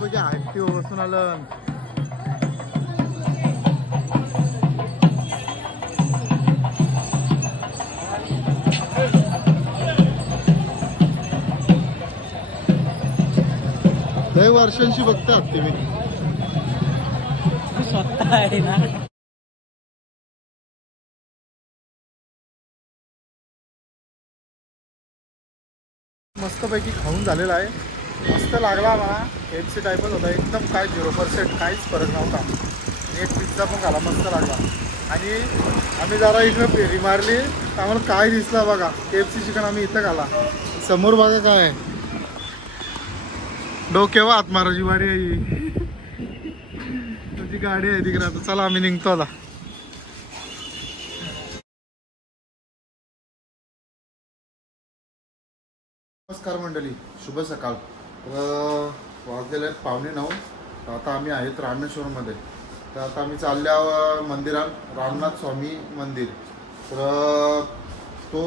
पैकी ऍक्टिव्ह बसून आलं. लय वर्षांशी बघते हत्ती मी स्वतः आहे ना. मस्तपैकी खाऊन झालेला आहे. मस्त लागला मला. KFC टाईपच होता एकदम. काय 0% काहीच फरक नव्हता. आणि एक पिझ्झा पण खाला, मस्त लागला. आणि आम्ही जरा इकडे फेरी मारली तर आम्हाला काय दिसला बघा. KFC चिकन आम्ही इथं खाला. समोर बघा काय आहे. डोक्यावर हात मारायची वाडी आहे. तुझी गाडी आहे तिकडे. आता चला आम्ही निघतो आता. नमस्कार मंडळी, शुभ सकाळ. तर वाजलेले आहेत 8:45. आता आम्ही आहेत रामेश्वरमध्ये. तर आता आम्ही चालल्या मंदिरात, रामनाथ स्वामी मंदिर. तर तो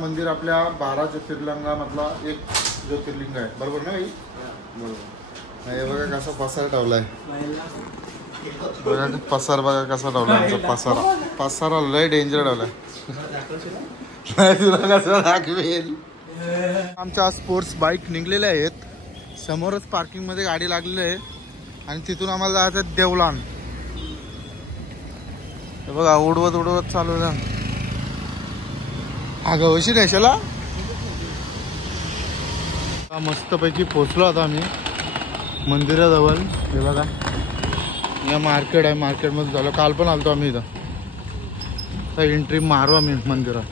मंदिर आपल्या 12 ज्योतिर्लिंगामधला एक ज्योतिर्लिंग आहे. बरोबर ना भाई? बरोबर. हे बघा कसा पसार ठेवला आहे. बघा पसार, बघा कसा ठेवला आमचा पसारा लय डेंजर ठेवला आहे. तुला कसं दाखवेल. आमच्या स्पोर्ट्स बाईक निघलेल्या आहेत. समोरच पार्किंग मध्ये गाडी लागलेली आहे. आणि तिथून आम्हाला जायचं आहे देवलान. बघा उडवत उडवत चालू जा. अगं वशी नेशाला मस्तपैकी पोचलो आता आम्ही मंदिराजवळ. हे बघा या मार्केट आहे. मार्केटमध्ये झालं. काल पण आलतो आम्ही इथं. एंट्री मारू आम्ही मंदिरात.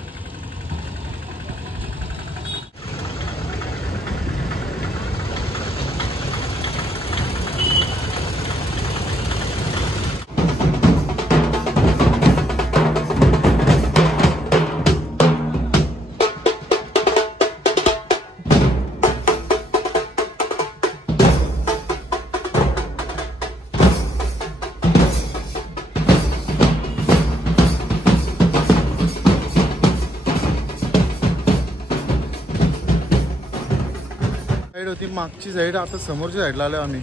होती मागची साईड. आता समोरच्या साईडला आलो आम्ही.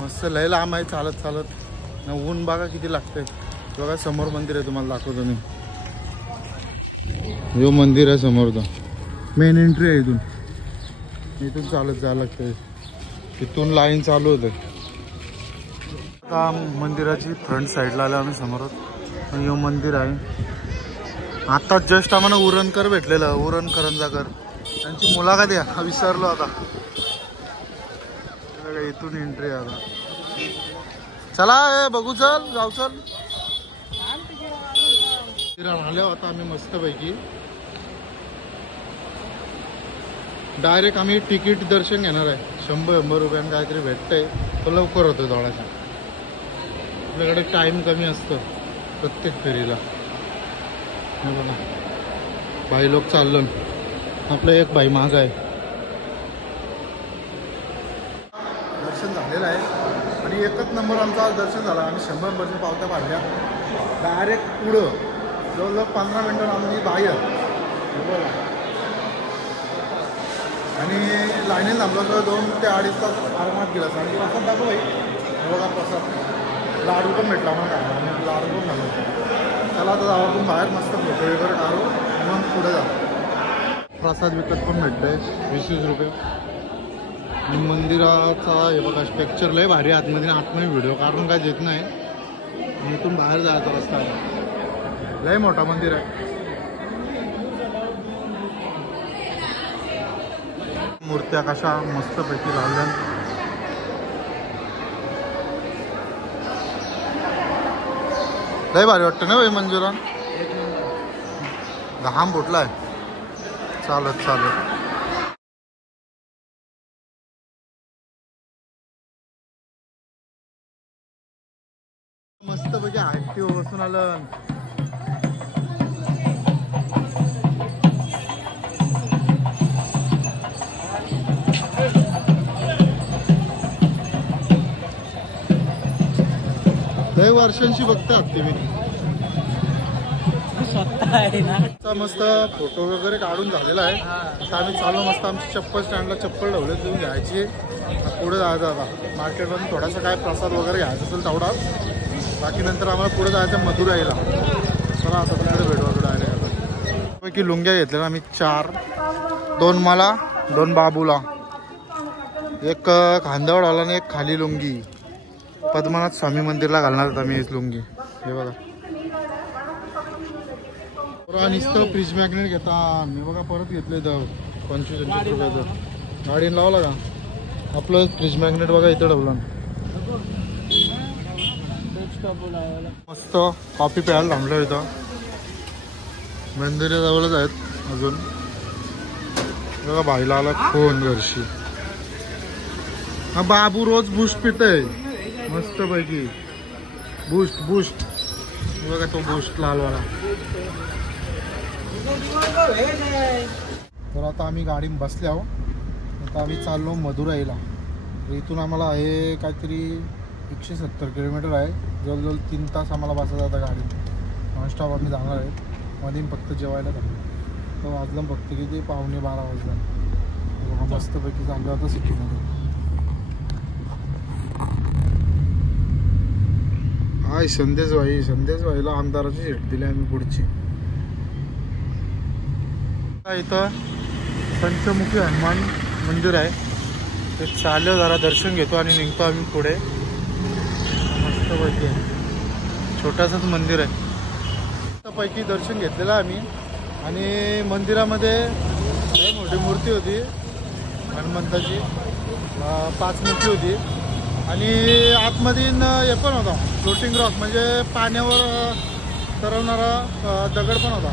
मस्त लय लांब आहे चालत चालत. ऊन बघा किती लागतंय. बघा समोर मंदिर आहे, तुम्हाला दाखवतो मी. जो मंदिर आहे समोरचा मेन एंट्री आहे. इथून चालत जायला लागतंय. इथून लाईन चालू होते. आता मंदिराची फ्रंट साईडला आलो आम्ही समोरच. हे मंदिर आहे. आता जस्ट आम्हाला उरणकर भेटलेलं. करंजाकर त्यांची मुलाखत आहे. विसरलो आता. इथून एंट्री आता. चला बघू, चल जाऊ, चल. आले आता आम्ही मस्तपैकी. डायरेक्ट आम्ही तिकीट दर्शन घेणार आहे. 100 रुपयानं काहीतरी भेटतंय. तो लवकर होतो थोडासा. आपल्याकडे टाइम कमी असतो प्रत्येक फेरीला. बघा भाई लोक चाललं. आपलं एक भाई माग आहे. दर्शन झालेलं आहे. आणि एकच नंबर आमचा दर्शन झाला. आम्ही 100 पावत्या पाडल्या. डायरेक्ट पुढं जवळजवळ 15 मिनिटं आम्ही बाहेर. बघा आणि लाईनीत थांबलो तर 2 ते 2.5 तास आरामात गेला. आणि प्रसाद दाखव भाई. बघा प्रसाद लाडू पण भेटला म्हणून आणि लाडू पण झालं. चला आता आपण बाहेर मस्त फोटो वगैरे काढू मग पुढे जाऊ. प्रसाद विकत पण भेटतंय 20 रुपये. आणि मंदिराचा हे बघा स्ट्रक्चर लय भारी. आतमध्ये व्हिडिओ काढून काय देत नाही. इथून बाहेर जायचा रस्ता आहे. लय मोठा मंदिर आहे. मूर्त्या कशा मस्तपैकी लावल्या. लय भारी वाटतं ना भाई मंजुरा. घाम फुटलाय चालत चालत. मस्तपैकी ऍक्टिव्ह बसून आलं. लय वर्षांशी बघते हत्ती मी स्वतः आहे ना. मस्त फोटो वगैरे काढून झालेला आहे. आता आम्ही चालू मस्त आमची चप्पल स्टँडला चप्पल ठेवले तुम्ही घ्यायची. पुढे जायचं आता मार्केटमधून थोडासा काय प्रसाद वगैरे घ्यायचा असेल तेवढाच. बाकी नंतर आम्हाला पुढे जायचं मदुराईला. चला आता तिकडे भेटू डायरेक्ट. पैकी लुंग्या घेतल्या आम्ही 4, 2 मला 2 बाबूला, एक खांदावडवाला आणि एक खाली लुंगी. पद्मनाथ स्वामी मंदिरला घालणार होता मी लुंगी. हे बघा नुसतं फ्रीज मॅग्नेट घेता मी बघा परत घेतलं तर 25-25 रुपयाचं. गाडीने लावला का आपलं फ्रीज मॅग्नेट बघा इथं ठेवलं. मस्त कॉफी प्यायला थांबलो इथं. मंदिराजवळच आहेत अजून. बघा भाईला आला फोन घरशी. हा बाबू रोज बूस्ट पितय मस्त पैकी. बूस्ट बघा तो बूस्ट लालवाला. तर आता आम्ही गाडी बसले आहो. आता आम्ही चाललो मदुराईला. इथून आम्हाला आहे काहीतरी 170 किलोमीटर आहे. जवळजवळ 3 तास आम्हाला बसायचं आता गाडी. नॉनस्टॉप आम्ही जाणार आहे. मध्ये फक्त जेवायला थांबलो. तर वाजलं फक्त किती 11:45 वाजता. मस्तपैकी चाललो आता सिटीमध्ये. हाय संदेशभाईला आमदाराची सीट दिली आम्ही पुढची. इथं पंचमुखी हनुमान मंदिर आहे. ते चाललो जरा दर्शन घेतो आणि निघतो आम्ही पुढे. मस्तपैकी छोटासाच मंदिर आहे. मस्तपैकी दर्शन घेतलेलं आम्ही. आणि मंदिरामध्ये लय मोठी मूर्ती होती हनुमंताची. 5 मूर्ती होती. आणि आतमध्ये हे पण होता फ्लोटिंग रॉक म्हणजे पाण्यावर तरवणारा दगड पण होता.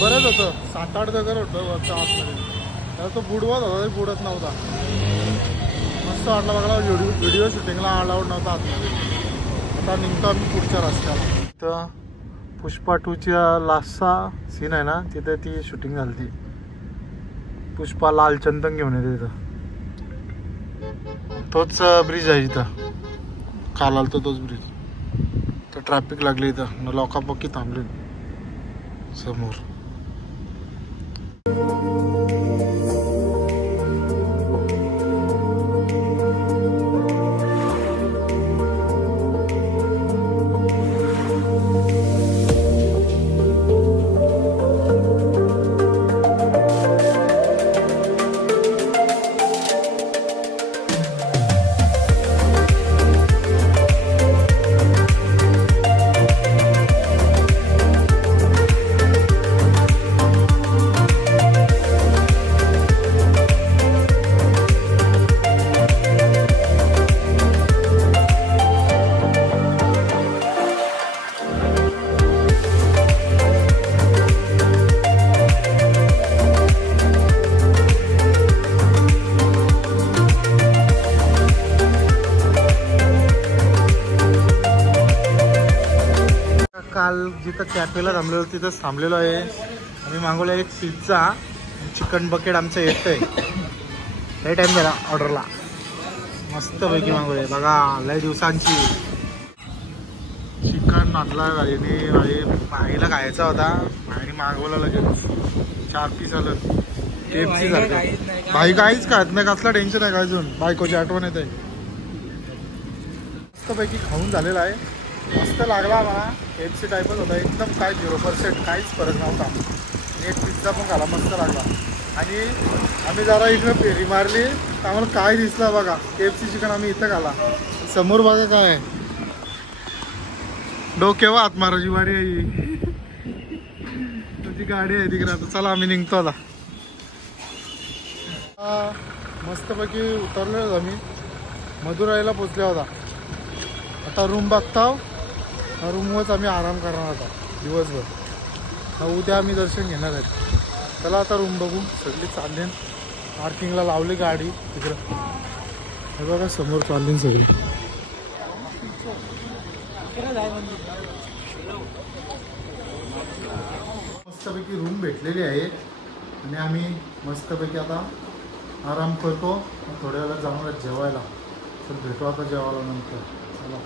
बरंच होतं 7-8 दगड होतं वरच्या आतमध्ये. त्याला तो बुडवत होता बुडत नव्हता. मस्त वाटला बघा. व्हिडिओ शूटिंगला अलाउड नव्हता आतमध्ये. आता निघतो आम्ही पुढच्या रस्त्याला. तर पुष्पा 2च्या लास्टचा सीन आहे ना तिथे ती शूटिंग झाली ती. पुष्पा लाल चंदन घेऊन येते तिथं. तोच ब्रिज आहे इथं. काल आलतो तोच ब्रिज. तर ट्रॅफिक लागली इथं. लोकापक्की थांबले समोर. काल जिथं कॅफेला थांबलेलो तिथंच थांबलेलो आहे. आम्ही मागवला एक पिझ्झा. चिकन बकेट आमचं येतंय. लय टाइम झाला ऑर्डरला. मस्तपैकी मागवले बघा. लय दिवसांची चिकन आणला गाडीने. भाईला खायचा होता. भाईने मागवला लगेच 4 पीस आलं. KFC सारखं. भाई काहीच खात नाही. कसला टेन्शन आहे का अजून. बायकोची आठवण येत आहे. मस्तपैकी खाऊन झालेला आहे. मस्त लागला आम्हाला. KFC टाईपच होता एकदम. काय 0% काहीच फरक नव्हता. एक पिझ्झा पण खाला मस्त लागला. आणि आम्ही जरा इकडे फेरी मारली तर आम्हाला काय दिसला बघा. KFC चिकन आम्ही इथं खाला. समोर बघा काय डोक्यावर हात मारायची वाडी आहे. तुझी गाडी आहे तिकडे. आता चला आम्ही निघतो आता. मस्तपैकी उतरलो आम्ही. मदुराईला पोचल्या होता. आता रूम बघता. रूमवरच आम्ही आराम करणार होता दिवसभर. उद्या आम्ही दर्शन घेणार आहेत. चला आता रूम बघू. सगळी चालली. पार्किंगला लावली गाडी तिकडं. हे बघा समोर चालली सगळी. मस्तपैकी रूम भेटलेली आहे. आणि आम्ही मस्तपैकी आता आराम करतो. थोड्या वेळाला जाणार जेवायला. तर भेटू आता जेवायला नंतर. चला.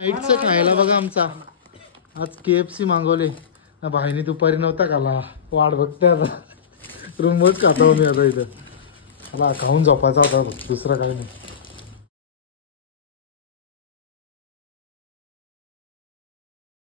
नाईटचं खायला बघा आमचा आज KFC मागवले. भाईने दुपारी नव्हता खाला. वाट बघते आता. रूमवरच खातो मी आता इथं. मला खाऊन झोपायचा होता दुसरं काही नाही.